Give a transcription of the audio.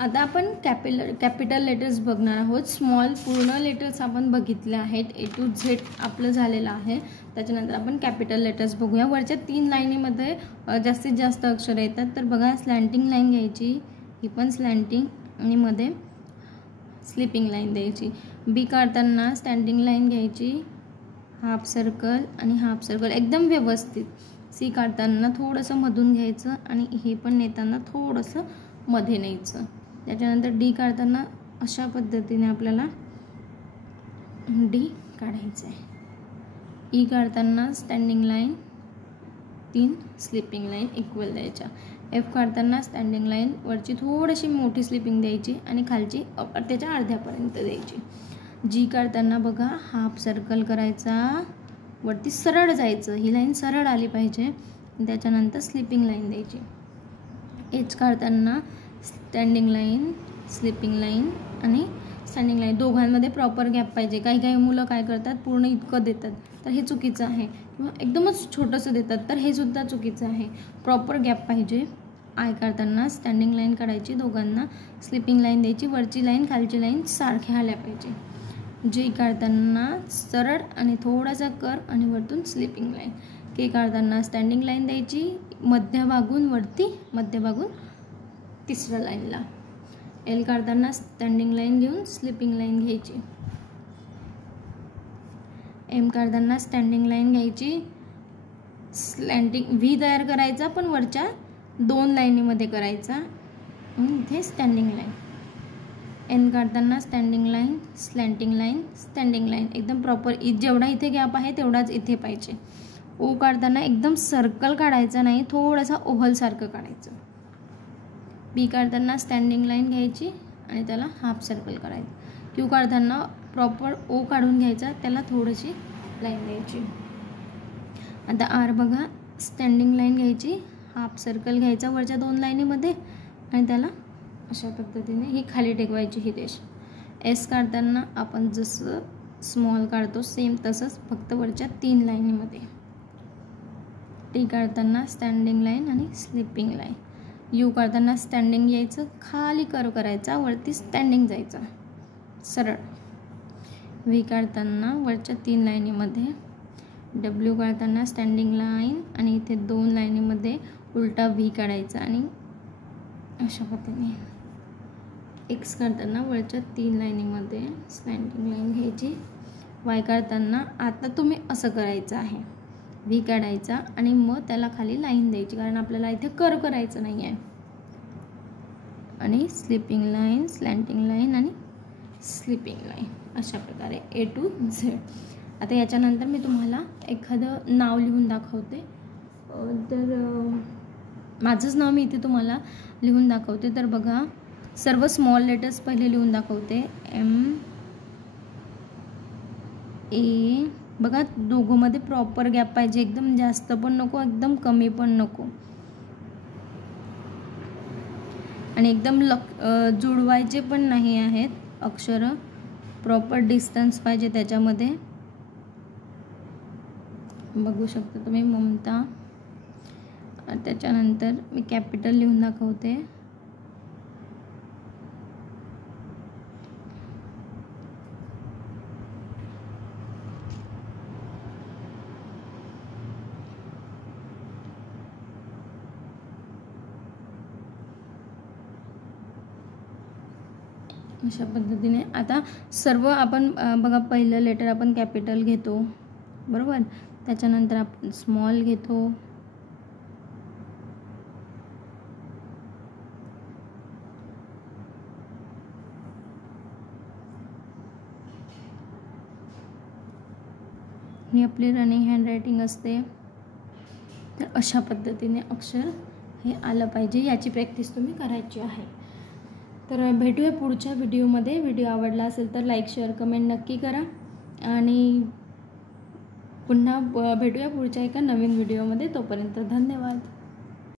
आता आपण capital letters बघणार आहोत. स्मॉल पूर्ण लेटर्स आपण बघितले आहेत. A to Z आपलं झालेलं आहे. त्याच्यानंतर आपण कॅपिटल लेटर्स बघूया. वरच्या 3 लाईनीमध्ये जास्तीत जास्त अक्षर येतात. तर बघा, स्लॅन्टिंग लाईन घ्यायची, ही पण स्लॅन्टिंग, आणि मध्ये स्लिपिंग लाईन द्यायची. बी काढताना स्टँडिंग लाईन घ्यायची, हाफ सर्कल आणि हाफ सर्कल एकदम व्यवस्थित. सी काढताना थोडंसं मधून घ्यायचं आणि हे पण नेताना थोडंसं मध्ये न्यायचं. त्याच्यानंतर डी काढताना अशा पद्धतीने आपल्याला डी काढायचं आहे. ई काढताना standing line, 3 sleeping line equal द्यायच्या. एफ काढताना स्टँडिंग लाईन, वरची थोडीशी मोठी स्लिपिंग द्यायची आणि खालची त्याच्या अर्ध्यापर्यंत द्यायची. जी काढताना बघा, हाफ सर्कल करायचा, वरती सरळ जायचं, ही लाईन सरळ आली पाहिजे. त्याच्यानंतर स्लिपिंग लाईन द्यायची. एच काढताना स्टँडिंग लाईन, स्लिपिंग लाईन आणि स्टँडिंग लाईन, दोघांमध्ये प्रॉपर गॅप पाहिजे. काही काही मुलं काय करतात, पूर्ण इतकं देतात, तर हे चुकीचं आहे. किंवा एकदमच छोटंसं देतात, तर हे सुद्धा चुकीचं आहे. प्रॉपर गॅप पाहिजे. आय काढताना स्टँडिंग लाईन काढायची, दोघांना स्लिपिंग लाईन द्यायची, वरची लाईन खालची लाईन सारख्या आल्या पाहिजे. जे काढताना सरळ आणि थोडासा कर आणि वरतून स्लिपिंग लाईन. के काढताना स्टँडिंग लाईन द्यायची, मध्यभागून वरती, मध्यभागून तिसऱ्या लाईनला. एल काढताना स्टँडिंग लाईन घेऊन स्लिपिंग लाईन घ्यायची. एम काढताना स्टँडिंग लाईन घ्यायची, स्लँटिंग व्ही तयार करायचा, पण वरच्या 2 लाईनीमध्ये करायचा, इथे स्टँडिंग लाईन. एन काढताना standing line, slanting line, standing line एकदम प्रॉपर. जेवढा इथे गॅप आहे तेवढाच इथे पाहिजे. ओ काढताना एकदम सर्कल काढायचा नाही, थोडासा ओव्हलसारखं काढायचं. बी काढताना स्टँडिंग लाईन घ्यायची आणि त्याला हाफ सर्कल करायचं. क्यू काढताना प्रॉपर ओ काढून घ्यायचा, त्याला थोडीशी लाईन द्यायची. आता आर बघा, स्टँडिंग लाईन घ्यायची, हाफ सर्कल घ्यायचा वरच्या 2 लाईनीमध्ये आणि त्याला अशा पद्धतीने ही खाली टेकवायची ही रेष. एस काढताना आपण जसं स्मॉल काढतो सेम तसंच, फक्त वरच्या 3 लाईनीमध्ये. टी काढताना स्टँडिंग लाईन आणि स्लिपिंग लाईन. यू काढताना स्टँडिंग यायचं, खाली कर्व करायचा, वरती स्टँडिंग जायचं सरळ. व्ही काढताना वरच्या 3 लाईनीमध्ये. डब्ल्यू काढताना स्टँडिंग लाईन आणि इथे 2 लाईनीमध्ये उलटा व्ही काढायचा आणि अशा पद्धतीने. एक्स काढताना वरच्या 3 लाईनीमध्ये स्लँटिंग लाईन घ्यायची. वाय काढताना आता तुम्ही असं करायचं आहे, व्ही काढायचा आणि मग त्याला खाली लाईन द्यायची, कारण आपल्याला इथे कर्व करायचं नाही आहे. आणि स्लिपिंग लाईन, स्लँटिंग लाईन आणि स्लिपिंग लाईन अशा प्रकारे A to Z. आता याच्यानंतर मी तुम्हाला एखादं नाव लिहून दाखवते. तर माझंच नाव मी इथे तुम्हाला लिहून दाखवते. तर बघा, सर्व स्मॉल लेटर्स पहिले लिहून दाखवते. MA. बघा, दोघांमध्ये प्रॉपर गॅप पाहिजे, एकदम जास्त पण नको, एकदम कमी पण नको, आणि एकदम जुळवायचे पण नाही आहेत अक्षरं. प्रॉपर डिस्टन्स पाहिजे त्याच्यामध्ये. बघू शकता तुम्ही, ममता. त्याच्यानंतर मी कॅपिटल लिहून दाखवते. अशा पद्धतीने. आता सर्व आपण बघा, पहिलं लेटर आपण कॅपिटल घेतो, बरोबर. त्याच्यानंतर आपण स्मॉल घेतो, ही आपली रनिंग हँडरायटिंग असते. तर अशा पद्धतीने अक्षर हे आलं पाहिजे, याची प्रॅक्टिस तुम्ही करायची आहे. तर भेटूया पुढच्या व्हिडिओमध्ये. व्हिडिओ आवडला असेल तर लाईक, शेअर, कमेंट नक्की करा आणि पुन्हा भेटूया पुढच्या एका नवीन व्हिडिओमध्ये. तोपर्यंत धन्यवाद.